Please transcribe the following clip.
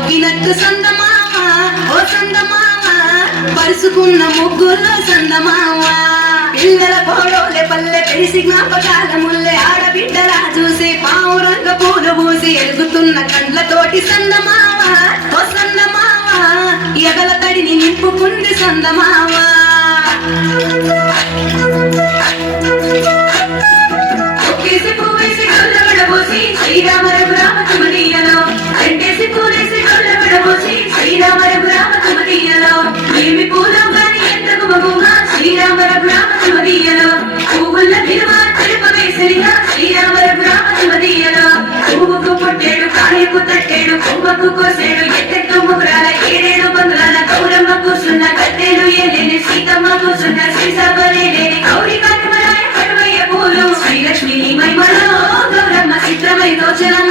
నవ్వినట్టు సందమామ ఓ సందమామ పరుసుకున్న ముగ్గుల్లో సందమామ పిల్లల పోడోలే పల్లె పెరిసి జ్ఞాపకాల ముల్లె ఆడబిడ్డలా చూసి పావు రంగ పూలు పూసి ఎలుగుతున్న కండ్లతోటి సందమామ ఓ సందమామ ఎగల తడిని నింపుకుంది సందమామ శ్రీరామ రఘురామ తుమదీయలో రెండేసి పూలేసి కొల్ల పడబోసి శ్రీరామ రఘురామ తుమదీయలో ఏమి పూలో గాని ఎంతకు మగుగా శ్రీరామ రఘురామ తుమదీయలో పువ్వుల విలువ తెలుపవేసరిగా శ్రీరామ రఘురామ తుమదీయలో పువ్వుకు పుట్టేడు కాయకు తట్టేడు కొమ్మకు కోసేడు ఎత్తెత్తు ముగ్గురాల ఏడేడు బంగులాల గౌరమ్మ కూసున్న గట్టేలు ఏలేని సీతమ్మ కూసున్న శ్రీసభలేని గౌరీ కాకమరాయ కడువయ్య పూలు శ్రీలక్ష్మి మహిమలో గౌరమ్మ చిత్రమై దోచనం